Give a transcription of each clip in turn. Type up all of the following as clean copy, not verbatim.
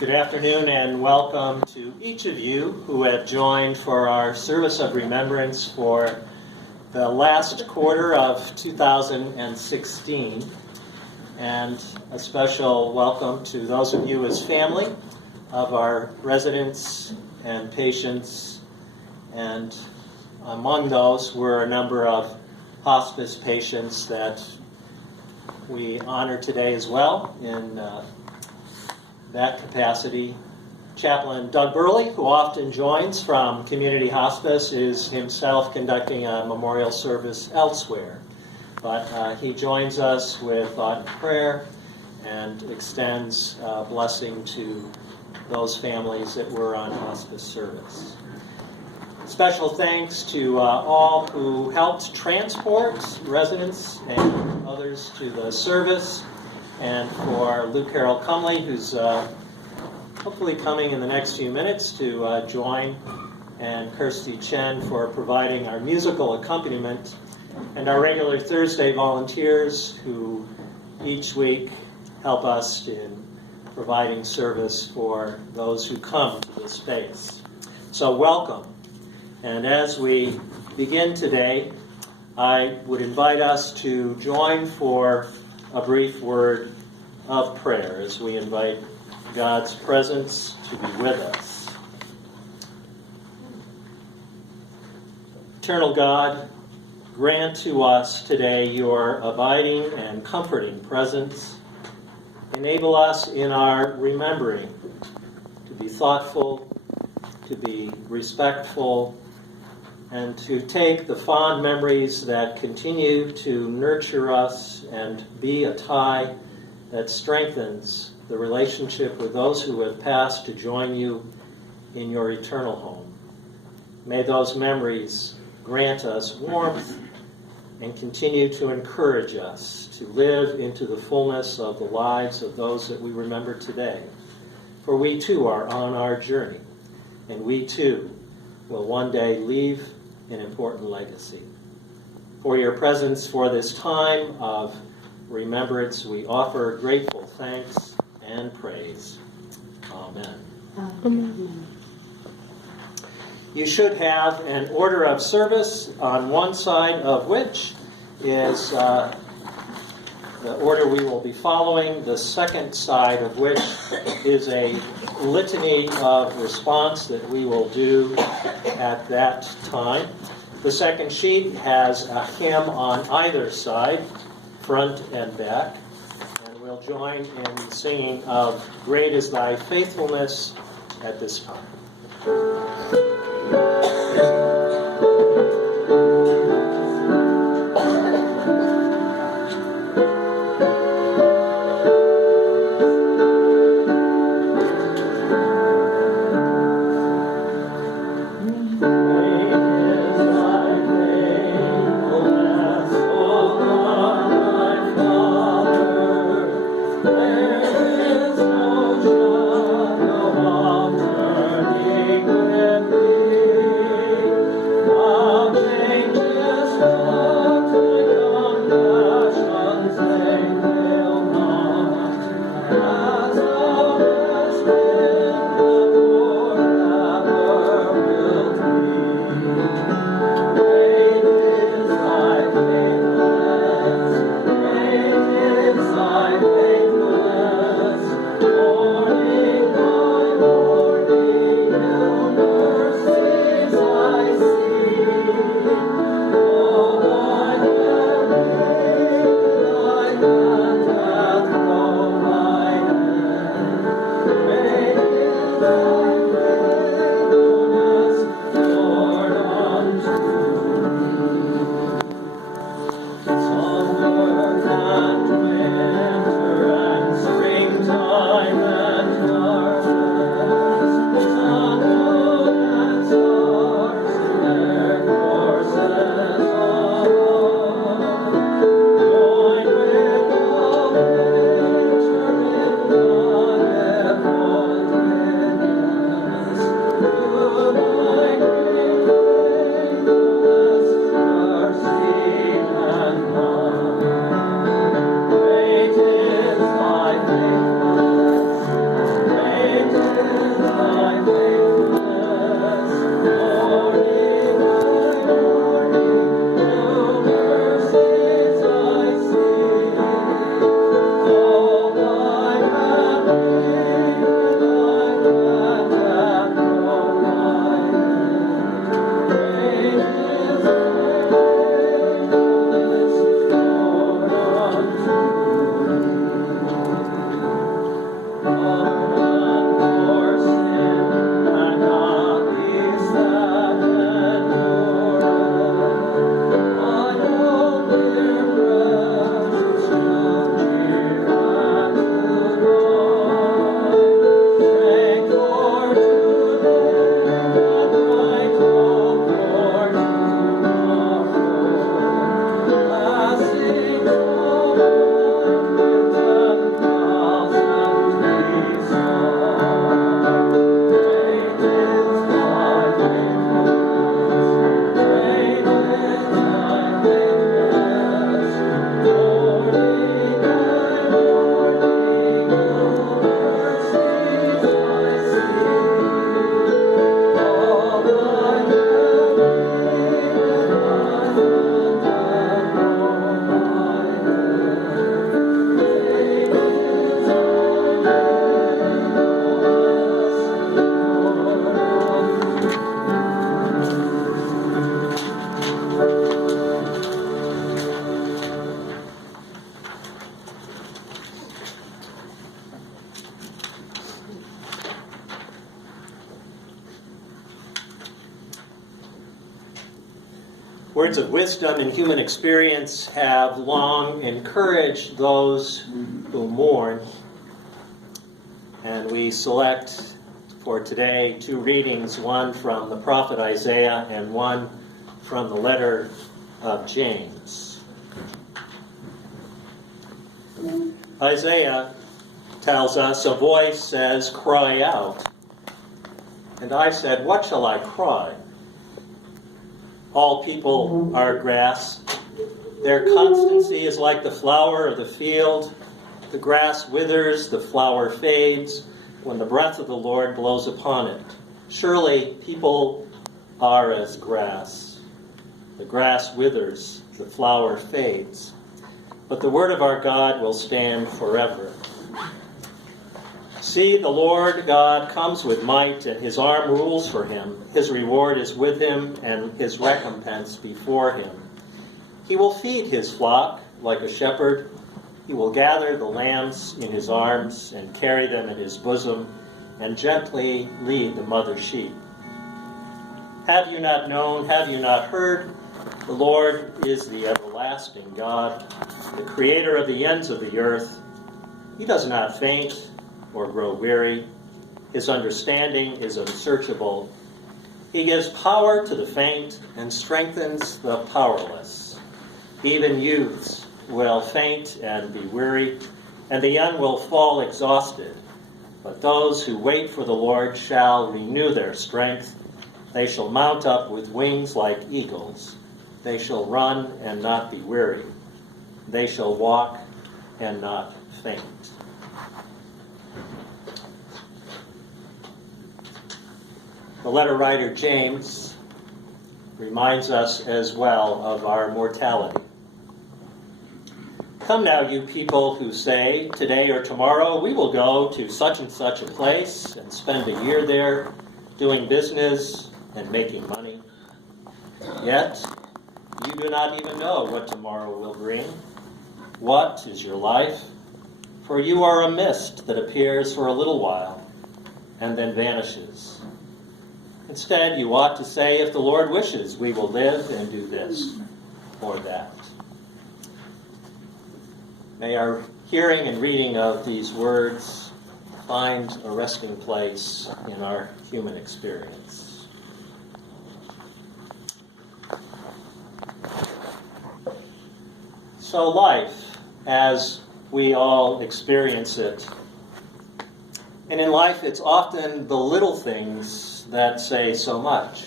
Good afternoon and welcome to each of you who have joined for our service of remembrance for the last quarter of 2016. And a special welcome to those of you as family of our residents and patients. And among those were a number of hospice patients that we honor today as well in that capacity. Chaplain Doug Burley, who often joins from Community Hospice, is himself conducting a memorial service elsewhere. But he joins us with thought and prayer and extends blessing to those families that were on hospice service. Special thanks to all who helped transport residents and others to the service, and for Luke Harold Cumley, who's hopefully coming in the next few minutes to join, and Kirsty Chen for providing our musical accompaniment, and our regular Thursday volunteers who each week help us in providing service for those who come to this space. So welcome. And as we begin today, I would invite us to join for a brief word of prayer as we invite God's presence to be with us. Eternal God, grant to us today your abiding and comforting presence. Enable us in our remembering to be thoughtful, to be respectful, and to take the fond memories that continue to nurture us and be a tie that strengthens the relationship with those who have passed to join you in your eternal home. May those memories grant us warmth and continue to encourage us to live into the fullness of the lives of those that we remember today. For we too are on our journey, and we too will one day leave an important legacy. For your presence for this time of remembrance, we offer grateful thanks and praise. Amen. Amen. You should have an order of service, on one side of which is the order we will be following, the second side of which is a litany of response that we will do at that time. The second sheet has a hymn on either side, front and back, and we'll join in the singing of Great is Thy Faithfulness at this time. Words of wisdom and human experience have long encouraged those who mourn. And we select for today two readings, one from the prophet Isaiah and one from the letter of James. Isaiah tells us, a voice says, "Cry out." And I said, "What shall I cry?" All people are grass. Their constancy is like the flower of the field. The grass withers, the flower fades, when the breath of the Lord blows upon it. Surely people are as grass. The grass withers, the flower fades, but the word of our God will stand forever. See, the Lord God comes with might, and his arm rules for him. His reward is with him, and his recompense before him. He will feed his flock like a shepherd. He will gather the lambs in his arms and carry them in his bosom, and gently lead the mother sheep. Have you not known, have you not heard? The Lord is the everlasting God, the creator of the ends of the earth. He does not faint or grow weary. His understanding is unsearchable. He gives power to the faint and strengthens the powerless. Even youths will faint and be weary, and the young will fall exhausted. But those who wait for the Lord shall renew their strength. They shall mount up with wings like eagles. They shall run and not be weary. They shall walk and not faint. The letter writer James reminds us as well of our mortality. Come now, you people who say, today or tomorrow we will go to such and such a place and spend a year there doing business and making money. Yet you do not even know what tomorrow will bring. What is your life? For you are a mist that appears for a little while and then vanishes. Instead, you ought to say, if the Lord wishes, we will live and do this or that. May our hearing and reading of these words find a resting place in our human experience. So life, as we all experience it, and in life it's often the little things that say so much.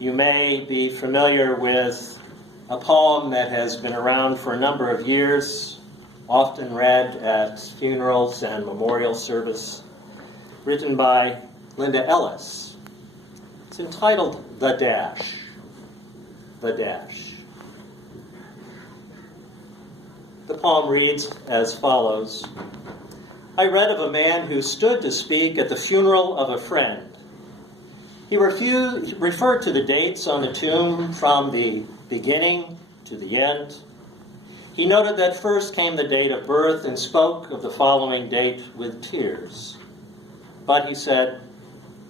You may be familiar with a poem that has been around for a number of years, often read at funerals and memorial service, written by Linda Ellis. It's entitled "The Dash." The Dash. The poem reads as follows. I read of a man who stood to speak at the funeral of a friend. He referred to the dates on the tomb from the beginning to the end. He noted that first came the date of birth and spoke of the following date with tears. But he said,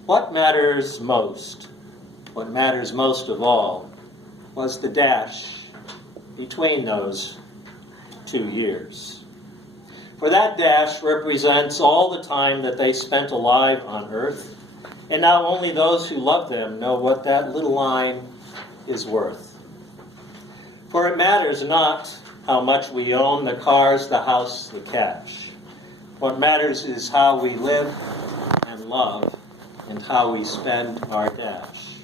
what matters most of all, was the dash between those 2 years. For that dash represents all the time that they spent alive on earth, and now only those who love them know what that little line is worth. For it matters not how much we own, the cars, the house, the cash. What matters is how we live and love and how we spend our dash.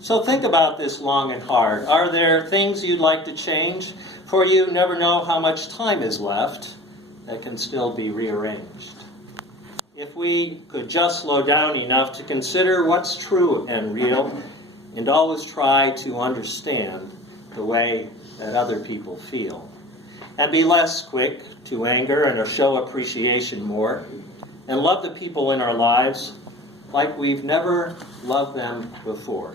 So think about this long and hard. Are there things you'd like to change? For you never know how much time is left that can still be rearranged. If we could just slow down enough to consider what's true and real, and always try to understand the way that other people feel, and be less quick to anger and show appreciation more, and love the people in our lives like we've never loved them before.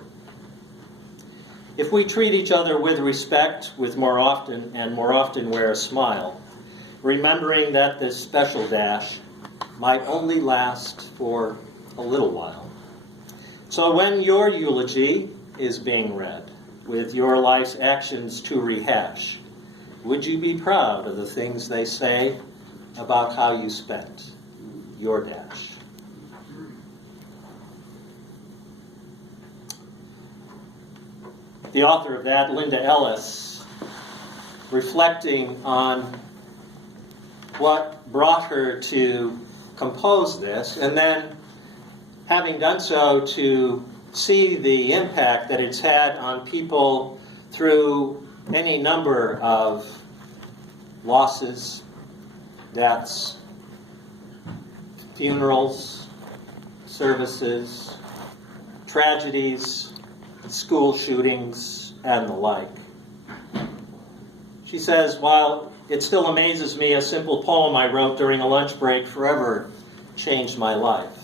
If we treat each other with respect, with more often wear a smile, remembering that this special dash might only last for a little while. So when your eulogy is being read, with your life's actions to rehash, would you be proud of the things they say about how you spent your dash? The author of that, Linda Ellis, reflecting on what brought her to compose this, and then having done so to see the impact that it's had on people through any number of losses, deaths, funerals, services, tragedies, school shootings, and the like. She says, while it still amazes me, a simple poem I wrote during a lunch break forever changed my life.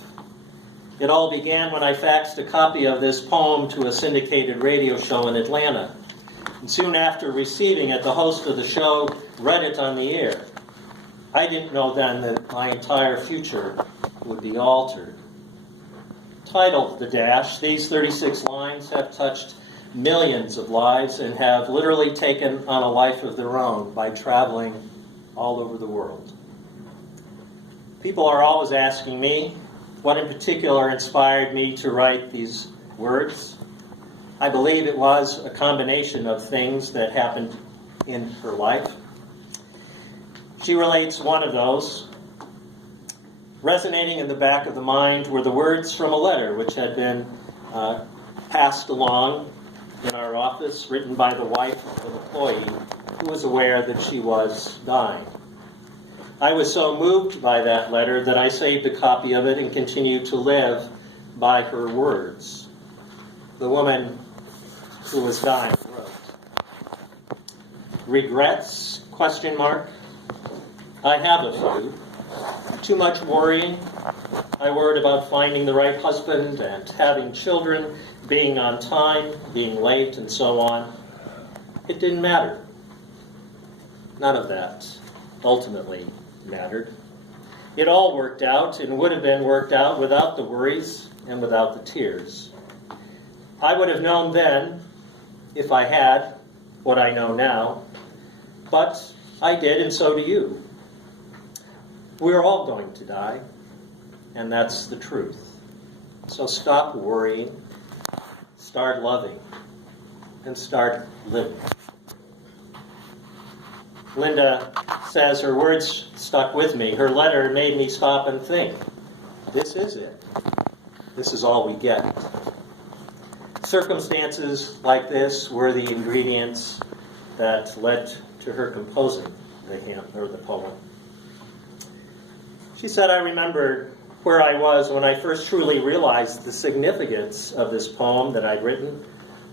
It all began when I faxed a copy of this poem to a syndicated radio show in Atlanta. And soon after receiving it, the host of the show read it on the air. I didn't know then that my entire future would be altered. Titled The Dash, these 36 lines have touched millions of lives and have literally taken on a life of their own by traveling all over the world. People are always asking me what in particular inspired me to write these words. I believe it was a combination of things that happened in her life. She relates one of those. Resonating in the back of the mind were the words from a letter which had been passed along in our office, written by the wife of an employee who was aware that she was dying. I was so moved by that letter that I saved a copy of it and continued to live by her words. The woman who was dying wrote, "Regrets? ? I have a few. Too much worrying. I worried about finding the right husband and having children, being on time, being late, and so on. It didn't matter. None of that ultimately mattered. It all worked out and would have been worked out without the worries and without the tears. I would have known then, if I had, what I know now, but I did, and so do you. We're all going to die, and that's the truth. So stop worrying, start loving, and start living." Linda says her words stuck with me. Her letter made me stop and think, this is it. This is all we get. Circumstances like this were the ingredients that led to her composing the hymn or the poem. She said, "I remembered where I was when I first truly realized the significance of this poem that I'd written.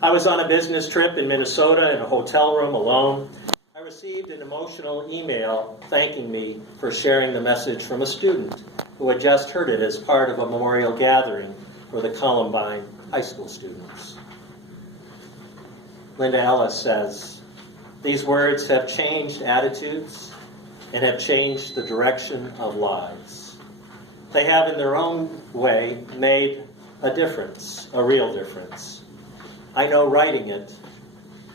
I was on a business trip in Minnesota in a hotel room alone. I received an emotional email thanking me for sharing the message from a student who had just heard it as part of a memorial gathering for the Columbine high school students." Linda Ellis says, "These words have changed attitudes and have changed the direction of lives. They have, in their own way, made a difference, a real difference. I know writing it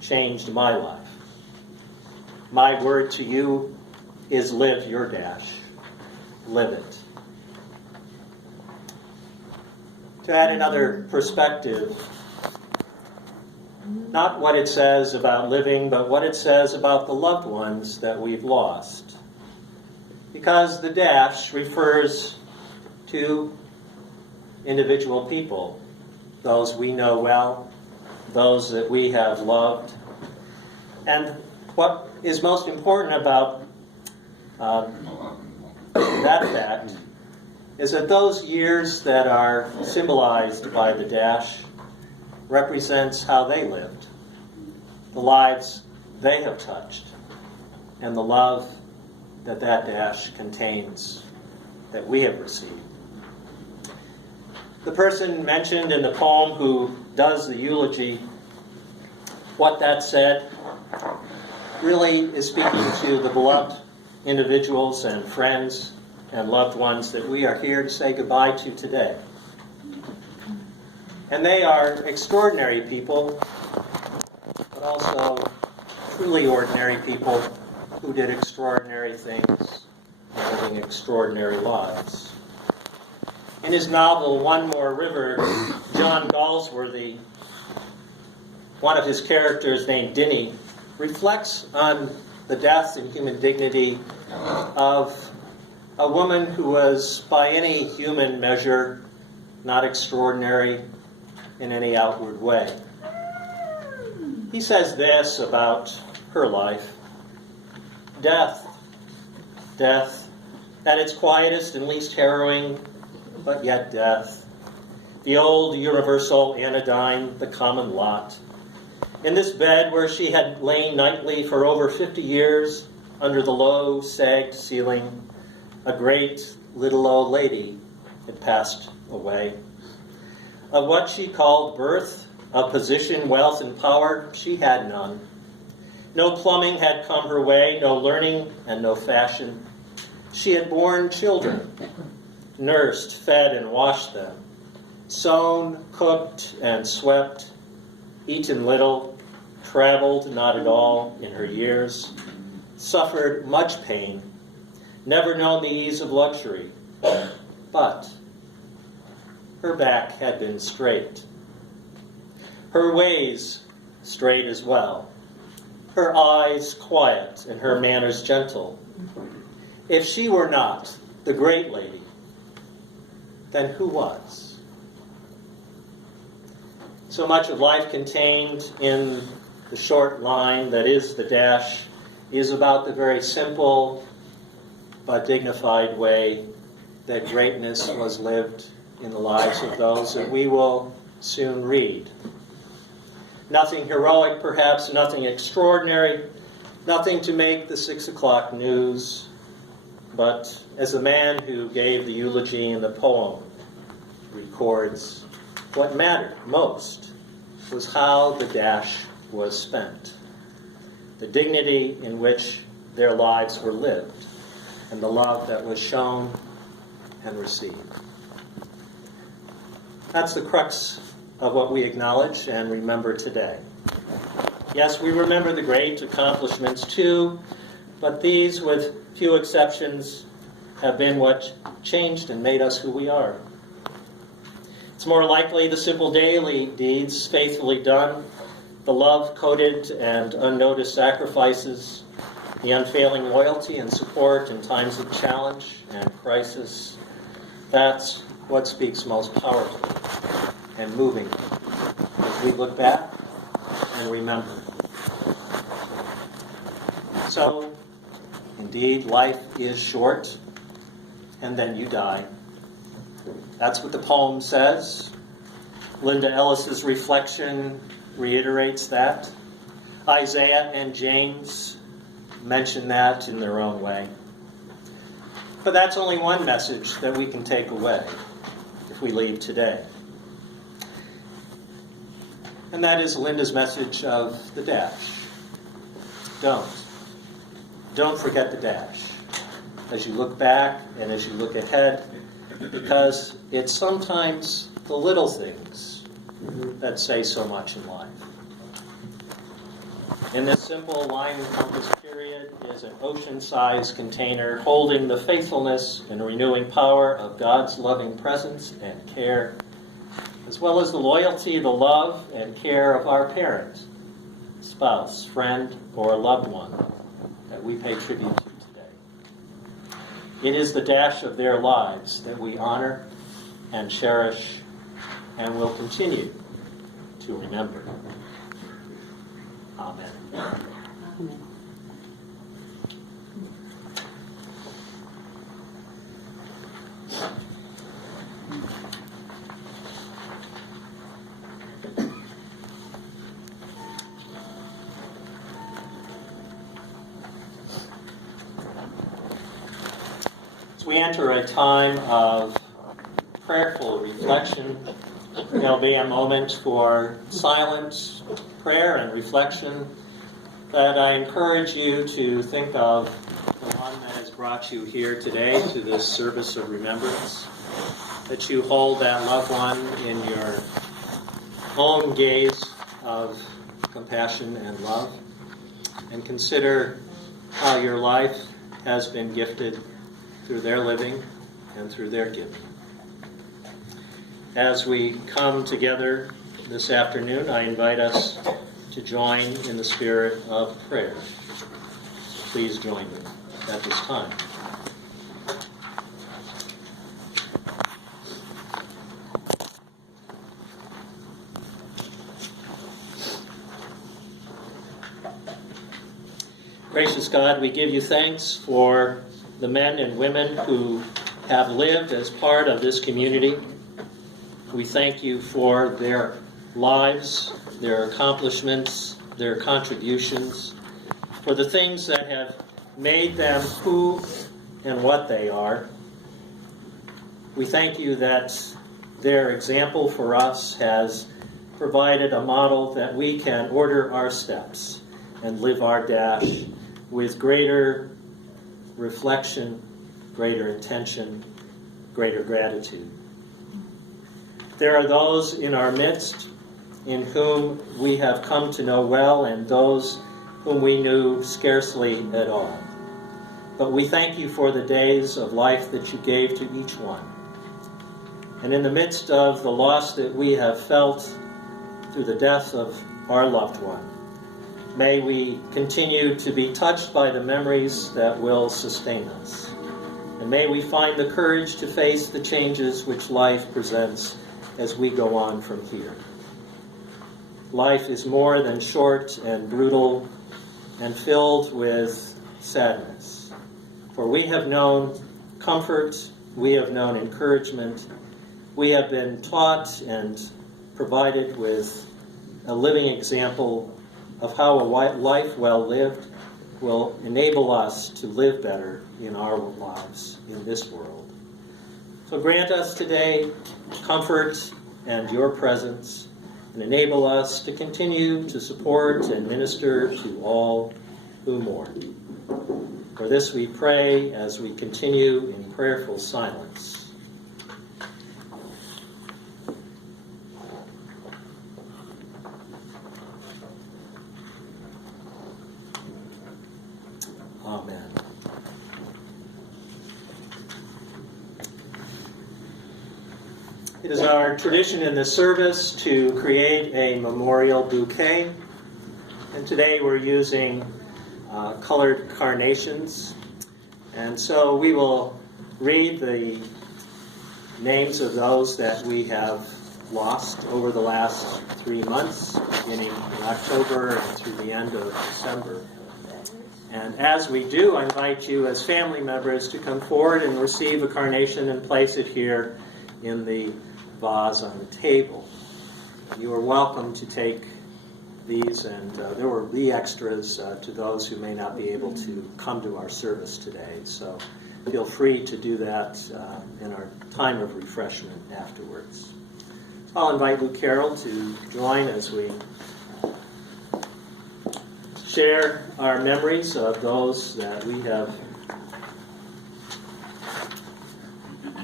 changed my life. My word to you is live your dash. Live it." To add another perspective, not what it says about living, but what it says about the loved ones that we've lost. Because the dash refers to individual people, those we know well, those that we have loved. And what is most important about that fact is that those years that are symbolized by the dash represents how they lived, the lives they have touched, and the love that that dash contains that we have received. The person mentioned in the poem who does the eulogy, what that said, really is speaking to the beloved individuals and friends and loved ones that we are here to say goodbye to today. And they are extraordinary people, but also truly ordinary people who did extraordinary things, living extraordinary lives. In his novel, One More River, John Galsworthy, one of his characters named Dinny, reflects on the death and human dignity of a woman who was, by any human measure, not extraordinary in any outward way. He says this about her life: death, at its quietest and least harrowing, but yet death. The old universal anodyne, the common lot. In this bed where she had lain nightly for over 50 years, under the low, sagged ceiling, a great little old lady had passed away. Of what she called birth, of position, wealth, and power, she had none. No plumbing had come her way, no learning, and no fashion. She had borne children, nursed, fed, and washed them, sewn, cooked, and swept, eaten little, traveled not at all in her years, suffered much pain, never known the ease of luxury, but her back had been straight. Her ways straight as well, her eyes quiet and her manners gentle. If she were not the great lady, then who was? So much of life contained in the short line that is the dash is about the very simple but dignified way that greatness was lived in the lives of those that we will soon read. Nothing heroic, perhaps, nothing extraordinary, nothing to make the 6 o'clock news, but as the man who gave the eulogy in the poem records, what mattered most was how the dash was spent, the dignity in which their lives were lived, and the love that was shown and received. That's the crux of what we acknowledge and remember today. Yes, we remember the great accomplishments too, but these, with few exceptions, have been what changed and made us who we are. It's more likely the simple daily deeds faithfully done, the love-coded and unnoticed sacrifices, the unfailing loyalty and support in times of challenge and crisis. That's what speaks most powerfully and moving as we look back and remember. So, indeed, life is short, and then you die. That's what the poem says. Linda Ellis's reflection reiterates that. Isaiah and James mention that in their own way. But that's only one message that we can take away if we leave today. And that is Linda's message of the dash. Don't forget the dash as you look back and as you look ahead, because it's sometimes the little things that say so much in life. In this simple line and compass period is an ocean-sized container holding the faithfulness and renewing power of God's loving presence and care, as well as the loyalty, the love, and care of our parent, spouse, friend, or loved one that we pay tribute to today. It is the dash of their lives that we honor and cherish and will continue to remember. Amen. Amen. As we enter a time of prayerful reflection, there'll be a moment for silent prayer and reflection that I encourage you to think of the one that has brought you here today to this service of remembrance, that you hold that loved one in your own gaze of compassion and love, and consider how your life has been gifted through their living and through their giving. As we come together this afternoon, I invite us to join in the spirit of prayer. Please join me at this time. Gracious God, we give you thanks for the men and women who have lived as part of this community. We thank you for their lives, their accomplishments, their contributions, for the things that have made them who and what they are. We thank you that their example for us has provided a model that we can order our steps and live our dash with greater reflection, greater intention, greater gratitude. There are those in our midst in whom we have come to know well and those whom we knew scarcely at all. But we thank you for the days of life that you gave to each one. And in the midst of the loss that we have felt through the death of our loved one, may we continue to be touched by the memories that will sustain us. And may we find the courage to face the changes which life presents as we go on from here. Life is more than short and brutal and filled with sadness. For we have known comfort, we have known encouragement, we have been taught and provided with a living example of how a life well lived will enable us to live better in our lives in this world. So grant us today comfort and your presence, and enable us to continue to support and minister to all who mourn. For this we pray as we continue in prayerful silence. Amen. It is our tradition in this service to create a memorial bouquet, and today we're using colored carnations. And so we will read the names of those that we have lost over the last 3 months, beginning in October and through the end of December. And as we do, I invite you as family members to come forward and receive a carnation and place it here in the vase on the table. You are welcome to take these, and there will be extras to those who may not be able to come to our service today. So feel free to do that in our time of refreshment afterwards. I'll invite Lou Carroll to join as we share our memories of those that we have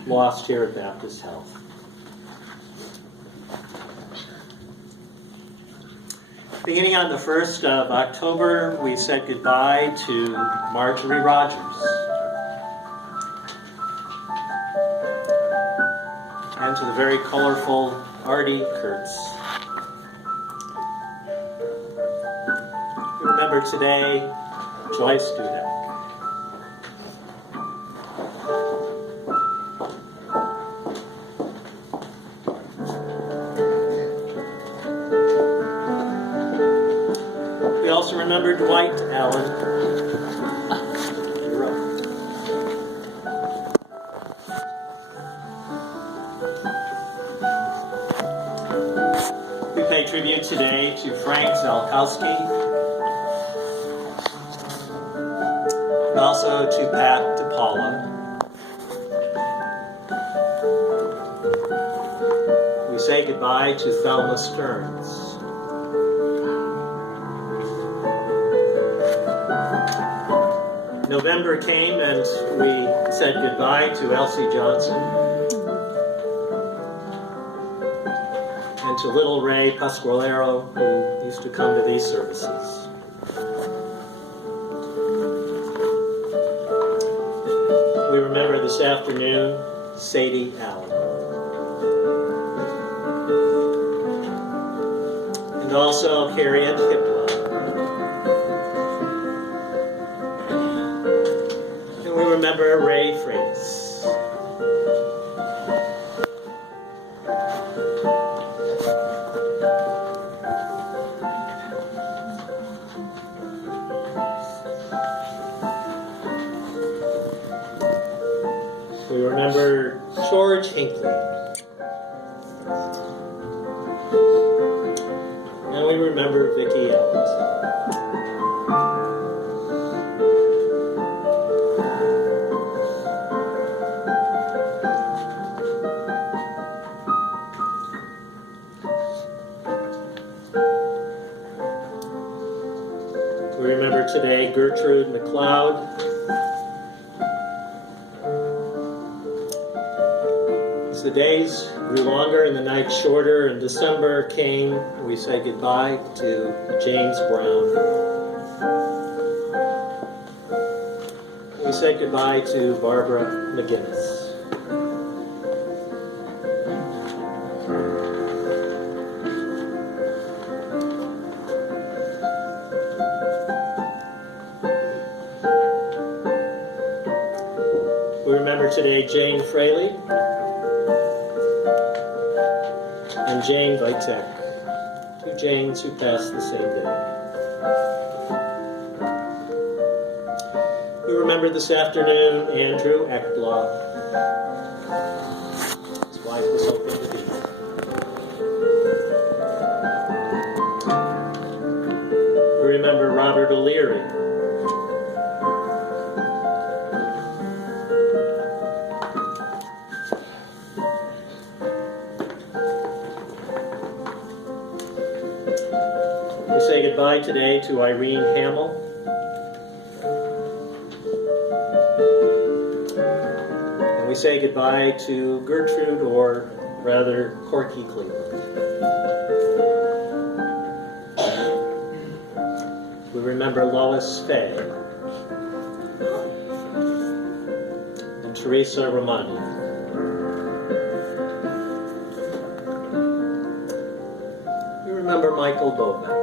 lost here at Baptist Health. Beginning on the 1st of October, we said goodbye to Marjorie Rogers. And to the very colorful Artie Kurtz. We remember today Joyce Dudek. We also remember Dwight Allen. You're up. We pay tribute today to Frank Zalkowski, and also to Pat DePaula. We say goodbye to Thelma Stearns. November came and we said goodbye to Elsie Johnson. And and to little Ray Pasqualero, who used to come to these services. We remember this afternoon Sadie Allen. And also Harriet Hipla. And we remember Ray Freitas. We remember George Hinckley. And we remember Vicki Elliott. We remember today Gertrude McLeod. As the days grew longer and the nights shorter and December came, we said goodbye to James Brown. We said goodbye to Barbara McGinnis. We remember today Jane Fraley and Jane Vitek, two Janes who passed the same day. We remember this afternoon Andrew Ekblock. His wife was hoping to be here. We remember Robert O'Leary. We say goodbye today to Irene Hamill. And we say goodbye to Gertrude, or rather Corky Cleveland. We remember Lois Fay and Teresa Romani. We remember Michael Bowman.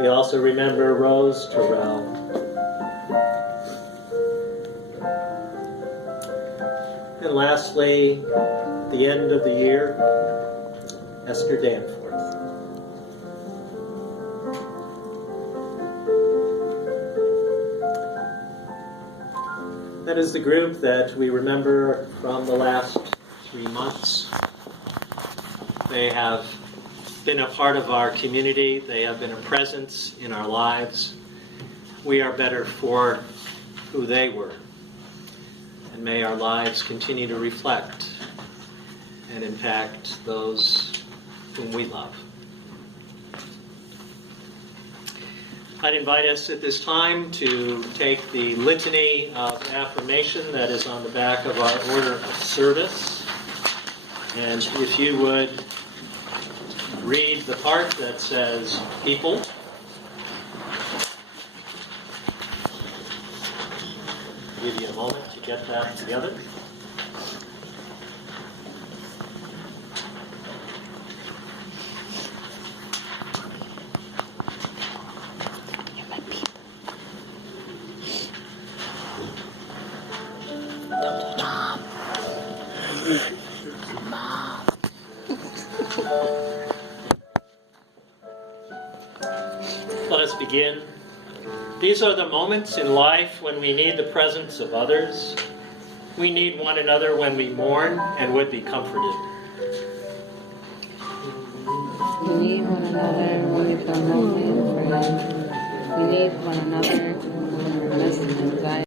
We also remember Rose Terrell. And lastly, at the end of the year, Esther Danforth. That is the group that we remember from the last 3 months. They have been a part of our community. They have been a presence in our lives. We are better for who they were. And may our lives continue to reflect and impact those whom we love. I'd invite us at this time to take the litany of affirmation that is on the back of our order of service. And if you would read the part that says people. I'll give you a moment to get that together. Let us begin. These are the moments in life when we need the presence of others. We need one another when we mourn and would be comforted. We need one another when we feel lonely and friends. We need one another when we're missing anxiety.